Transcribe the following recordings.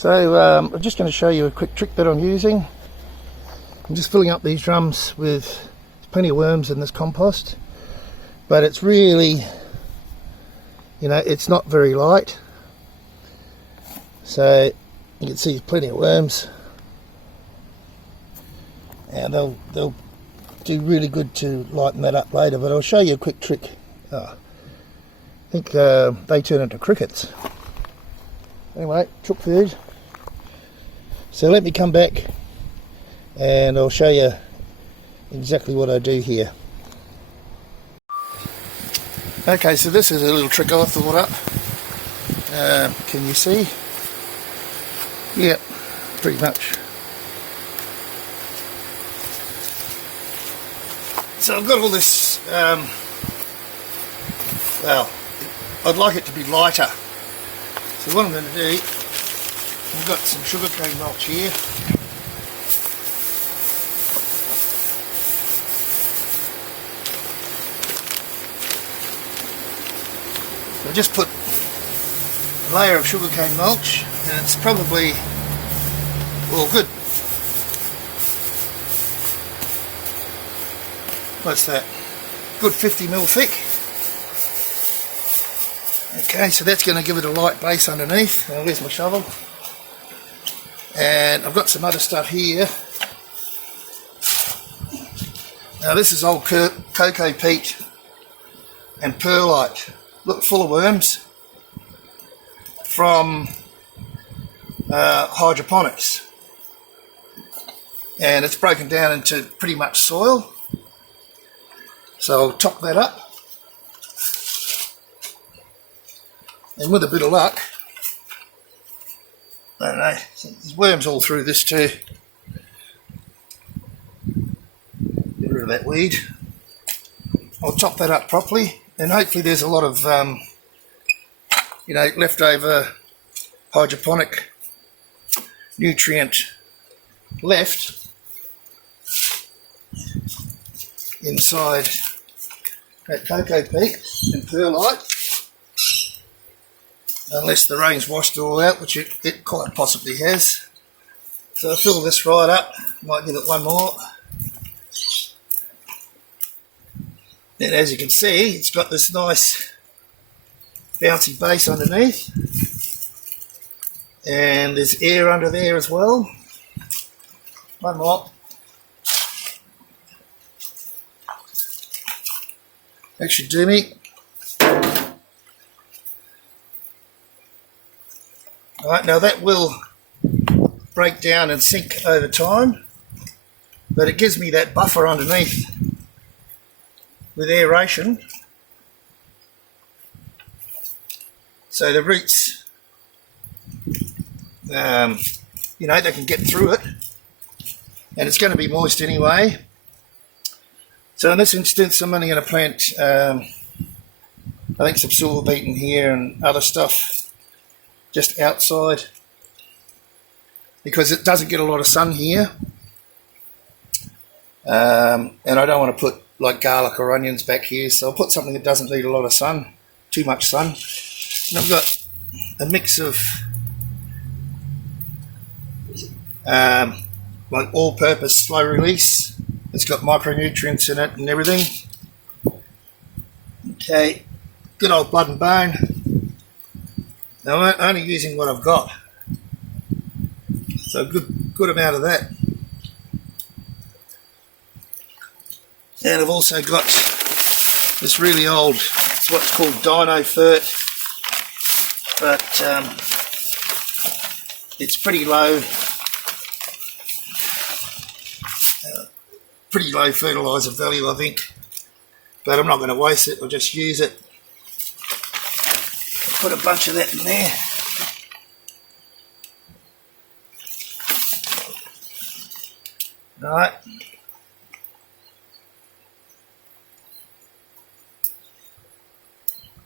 So I'm just going to show you a quick trick that I'm using. I'm just filling up these drums with plenty of worms in this compost, but it's really, it's not very light. So you can see plenty of worms, and they'll do really good to lighten that up later. But I'll show you a quick trick. I think they turn into crickets. Anyway, chook food. So let me come back and I'll show you exactly what I do here. Okay, so this is a little trick I thought up. Can you see? Yeah, pretty much. So I've got all this, well, I'd like it to be lighter. So what I'm going to do, I've got some sugarcane mulch here. I'll just put a layer of sugarcane mulch, and it's probably, well, good. What's that? Good 50mm thick. Okay, so that's going to give it a light base underneath. Now, there's my shovel. And I've got some other stuff here. Now this is old cocoa peat and perlite. Look, full of worms from Hydroponics. And it's broken down into pretty much soil. So I'll top that up. And with a bit of luck, I don't know, there's worms all through this too. Get rid of that weed. I'll top that up properly, and hopefully there's a lot of, leftover hydroponic nutrient left inside that cocoa peat and perlite. Unless the rain's washed it all out, which it quite possibly has. So I'll fill this right up, might give it one more. And as you can see, it's got this nice bouncy base underneath. And there's air under there as well. One more. That should do me. Alright, now that will break down and sink over time, but it gives me that buffer underneath with aeration, so the roots, they can get through it, and it's going to be moist anyway. So in this instance, I'm only going to plant, I think, some silver beet in here and other stuff just outside, because it doesn't get a lot of sun here, and I don't want to put like garlic or onions back here, so I'll put something that doesn't need a lot of sun, too much sun. And I've got a mix of like all-purpose slow release. It's got micronutrients in it and everything. Okay, good old blood and bone. Now I'm only using what I've got, so good amount of that. And I've also got this really old, it's what's called Dino Fert, but it's pretty low fertiliser value, I think, but I'm not going to waste it. I'll just use it. Put a bunch of that in there. Right.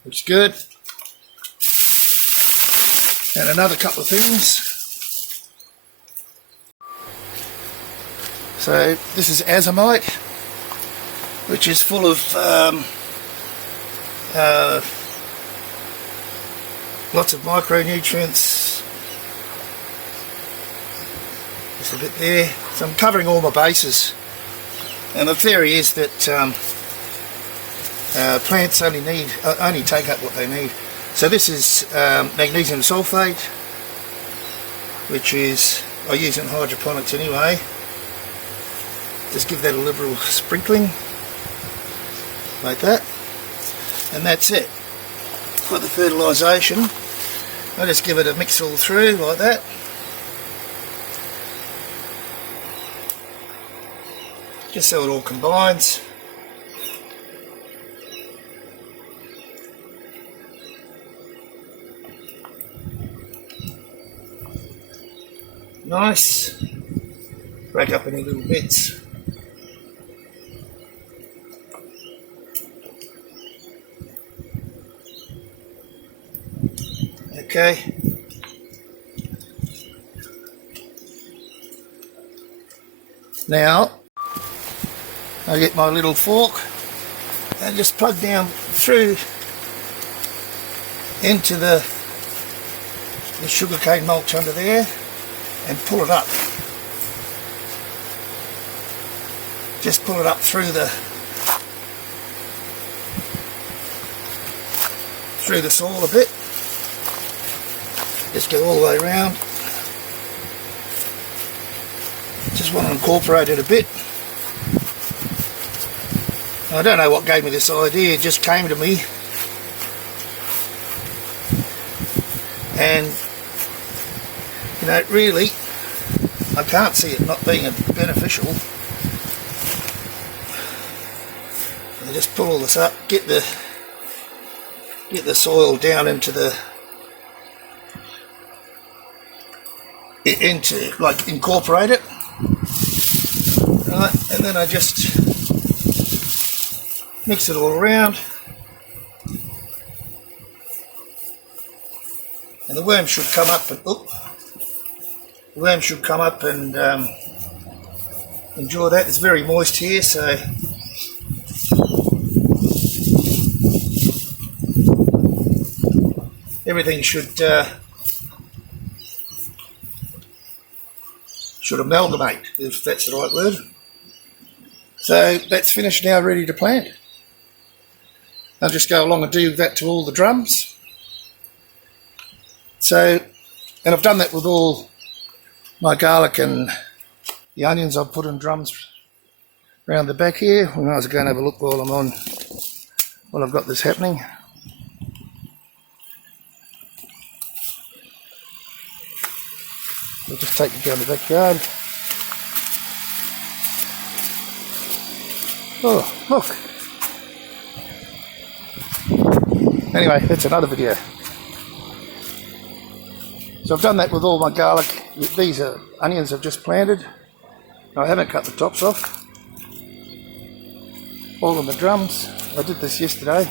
Looks good. And another couple of things. So this is azomite, which is full of lots of micronutrients, just a bit there. So I'm covering all my bases, and the theory is that plants only take up what they need. So this is magnesium sulfate, which is I use in hydroponics anyway. Just give that a liberal sprinkling like that, and that's it for the fertilisation. I just give it a mix all through like that. Just so it all combines. Nice. Break up any little bits. Okay. Now I get my little fork and just plug down through into the sugarcane mulch under there and pull it up. Just pull it up through the soil a bit. Just go all the way around. Just want to incorporate it a bit. I don't know what gave me this idea, it just came to me. And, you know, really, I can't see it not being beneficial. I just pull all this up, get the soil down into like incorporate it. Right, and then I just mix it all around, and the worm should come up and enjoy that. It's very moist here, so everything should amalgamate, if that's the right word. So that's finished now, ready to plant. I'll just go along and do that to all the drums. So, and I've done that with all my garlic and the onions I've put in drums around the back here. We might as well go and have a look while I've got this happening. I'll just take you down the backyard. Oh, look. Anyway, that's another video. So I've done that with all my garlic. These are onions I've just planted. I haven't cut the tops off. All in the drums. I did this yesterday.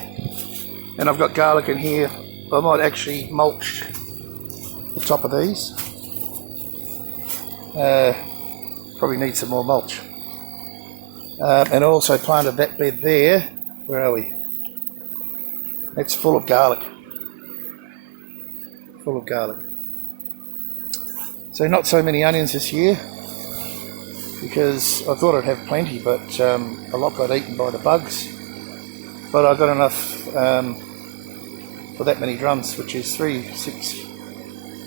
And I've got garlic in here. I might actually mulch the top of these. Probably need some more mulch. And I also planted that bed there. Where are we? It's full of garlic. Full of garlic. So not so many onions this year, because I thought I'd have plenty, but a lot got eaten by the bugs. But I got enough for that many drums, which is 3, 6,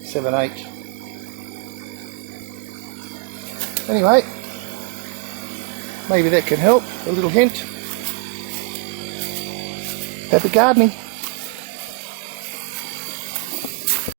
7, 8. Anyway, maybe that can help. A little hint. Happy gardening.